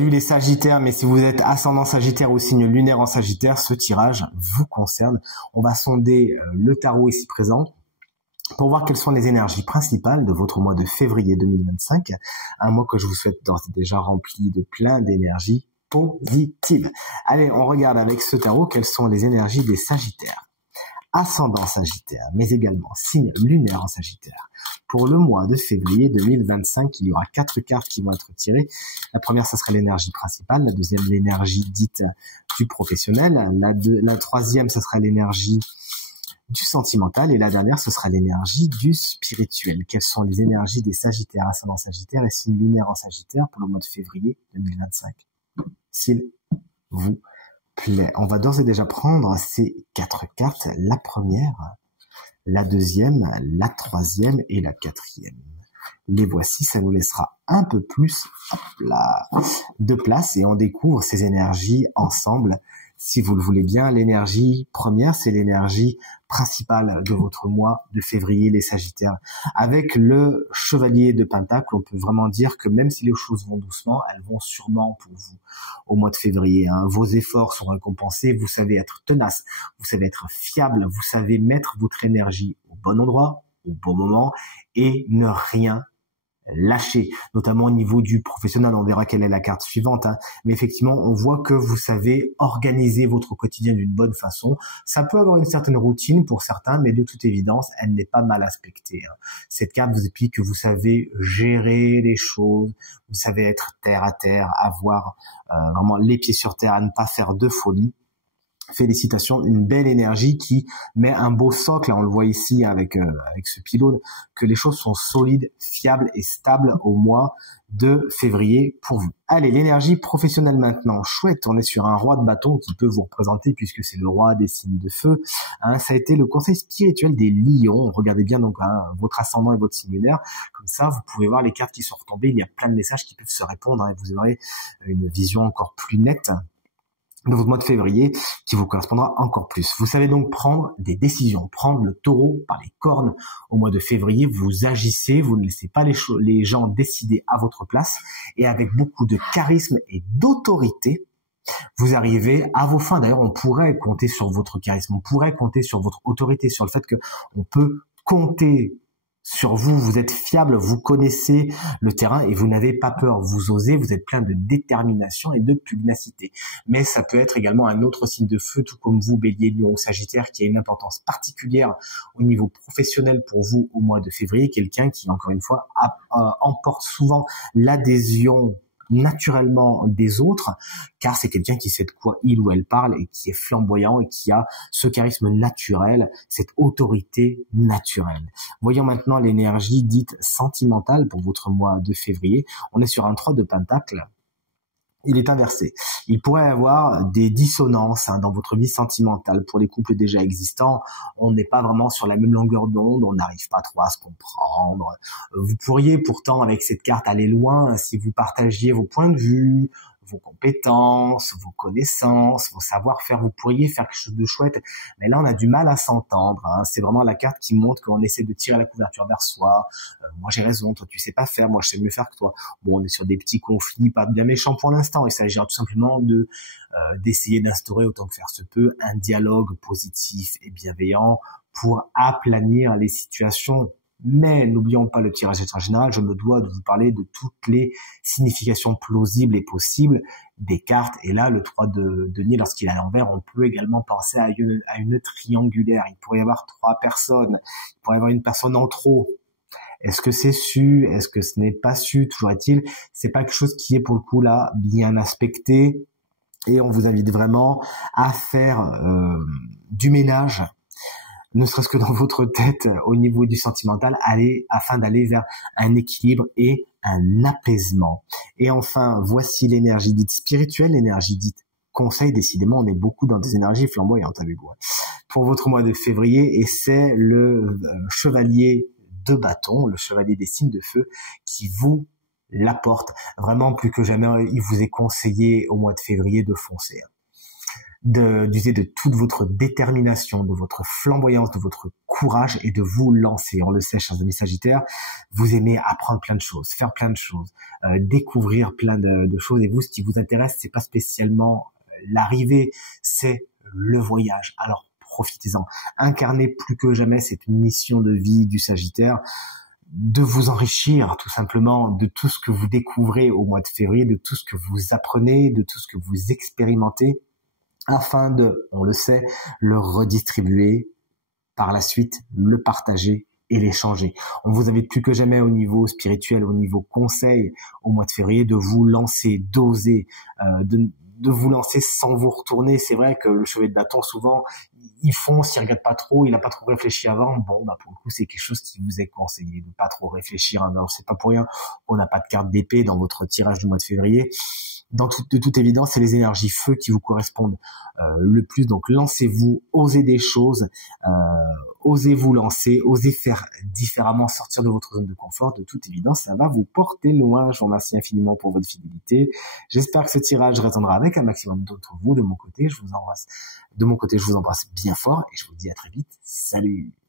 Salut les Sagittaires, mais si vous êtes ascendant Sagittaire ou signe lunaire en Sagittaire, ce tirage vous concerne. On va sonder le tarot ici présent pour voir quelles sont les énergies principales de votre mois de février 2025, un mois que je vous souhaite d'ores et déjà rempli de plein d'énergie positive. Allez, on regarde avec ce tarot quelles sont les énergies des Sagittaires. Ascendant Sagittaire, mais également signe lunaire en Sagittaire. Pour le mois de février 2025, il y aura 4 cartes qui vont être tirées. La première, ce serait l'énergie principale. La deuxième, l'énergie dite du professionnel. La troisième, ce sera l'énergie du sentimental. Et la dernière, ce sera l'énergie du spirituel. Quelles sont les énergies des Sagittaires, ascendant Sagittaire et signe lunaire en Sagittaire pour le mois de février 2025? S'il vous plaît. On va d'ores et déjà prendre ces 4 cartes. La première, la deuxième, la troisième et la quatrième. Les voici, ça nous laissera un peu plus de place et on découvre ces énergies ensemble. Si vous le voulez bien, l'énergie première, c'est l'énergie principale de votre mois de février, les Sagittaires. Avec le chevalier de Pentacle, on peut vraiment dire que même si les choses vont doucement, elles vont sûrement pour vous au mois de février. Vos efforts sont récompensés, vous savez être tenace, vous savez être fiable, vous savez mettre votre énergie au bon endroit, au bon moment et ne rien lâcher, notamment au niveau du professionnel. On verra quelle est la carte suivante, mais effectivement on voit que vous savez organiser votre quotidien d'une bonne façon. Ça peut avoir une certaine routine pour certains, mais de toute évidence elle n'est pas mal aspectée. Cette carte vous explique que vous savez gérer les choses, vous savez être terre à terre, avoir vraiment les pieds sur terre, à ne pas faire de folie. Félicitations, une belle énergie qui met un beau socle, on le voit ici avec ce pylône, que les choses sont solides, fiables et stables au mois de février pour vous. Allez, l'énergie professionnelle maintenant, chouette, on est sur un roi de bâton qui peut vous représenter puisque c'est le roi des signes de feu. Ça a été le conseil spirituel des lions, regardez bien donc votre ascendant et votre signe lunaire, comme ça vous pouvez voir les cartes qui sont retombées, il y a plein de messages qui peuvent se répondre et vous aurez une vision encore plus nette de votre mois de février qui vous correspondra encore plus. Vous savez donc prendre des décisions, prendre le taureau par les cornes au mois de février. Vous agissez, vous ne laissez pas les gens décider à votre place et avec beaucoup de charisme et d'autorité, vous arrivez à vos fins. D'ailleurs, on pourrait compter sur votre charisme, on pourrait compter sur votre autorité, sur le fait que on peut compter sur vous, vous êtes fiable, vous connaissez le terrain et vous n'avez pas peur, vous osez, vous êtes plein de détermination et de pugnacité. Mais ça peut être également un autre signe de feu, tout comme vous, Bélier, Lion ou Sagittaire, qui a une importance particulière au niveau professionnel pour vous au mois de février, quelqu'un qui, encore une fois, emporte souvent l'adhésion naturellement des autres, car c'est quelqu'un qui sait de quoi il ou elle parle et qui est flamboyant et qui a ce charisme naturel, cette autorité naturelle. Voyons maintenant l'énergie dite sentimentale pour votre mois de février. On est sur un 3 de Pentacle. Il est inversé. Il pourrait y avoir des dissonances dans votre vie sentimentale. Pour les couples déjà existants, on n'est pas vraiment sur la même longueur d'onde, on n'arrive pas trop à se comprendre. Vous pourriez pourtant, avec cette carte, aller loin si vous partagiez vos points de vue, vos compétences, vos connaissances, vos savoir-faire. Vous pourriez faire quelque chose de chouette, mais là on a du mal à s'entendre. C'est vraiment la carte qui montre qu'on essaie de tirer la couverture vers soi. Moi j'ai raison, toi tu sais pas faire, moi je sais mieux faire que toi. Bon, on est sur des petits conflits, pas bien méchants pour l'instant. Il s'agira tout simplement de d'essayer d'instaurer autant que faire se peut un dialogue positif et bienveillant pour aplanir les situations. Mais n'oublions pas le tirage général, je me dois de vous parler de toutes les significations plausibles et possibles des cartes. Et là, le 3 de denier, lorsqu'il est à l'envers, on peut également penser à une triangulaire. Il pourrait y avoir 3 personnes, il pourrait y avoir une personne en trop. Est-ce que c'est su? Est-ce que ce n'est pas su? Toujours est-il, c'est pas quelque chose qui est pour le coup là bien aspecté. Et on vous invite vraiment à faire du ménage, ne serait-ce que dans votre tête au niveau du sentimental, afin d'aller vers un équilibre et un apaisement. Et enfin, voici l'énergie dite spirituelle, l'énergie dite conseil. Décidément, on est beaucoup dans des énergies flamboyantes avec vous. Pour votre mois de février, et c'est le chevalier de bâton, le chevalier des signes de feu, qui vous l'apporte. Vraiment, plus que jamais, il vous est conseillé au mois de février de foncer. d'user de toute votre détermination, de votre flamboyance, de votre courage et de vous lancer. On le sait, chers amis Sagittaires, vous aimez apprendre plein de choses, faire plein de choses, découvrir plein de choses. Et vous, ce qui vous intéresse, c'est pas spécialement l'arrivée, c'est le voyage. Alors, profitez-en. Incarnez plus que jamais cette mission de vie du Sagittaire, de vous enrichir tout simplement de tout ce que vous découvrez au mois de février, de tout ce que vous apprenez, de tout ce que vous expérimentez, afin de, on le sait, le redistribuer par la suite, le partager et l'échanger. On vous invite plus que jamais au niveau spirituel, au niveau conseil, au mois de février, de vous lancer, d'oser, de vous lancer sans vous retourner. C'est vrai que le chevalier de bâton, souvent, il fonce, il regarde pas trop, il a pas trop réfléchi avant. Bon, bah, pour le coup, c'est quelque chose qui vous est conseillé, de pas trop réfléchir. Hein. Alors, c'est pas pour rien qu'on n'a pas de carte d'épée dans votre tirage du mois de février. De toute évidence, c'est les énergies feu qui vous correspondent le plus. Donc, lancez-vous, osez des choses, osez vous lancer, osez faire différemment, sortir de votre zone de confort. De toute évidence, ça va vous porter loin. Je vous remercie infiniment pour votre fidélité. J'espère que ce tirage résonnera avec un maximum d'entre vous. De mon côté, je vous embrasse bien fort et je vous dis à très vite. Salut!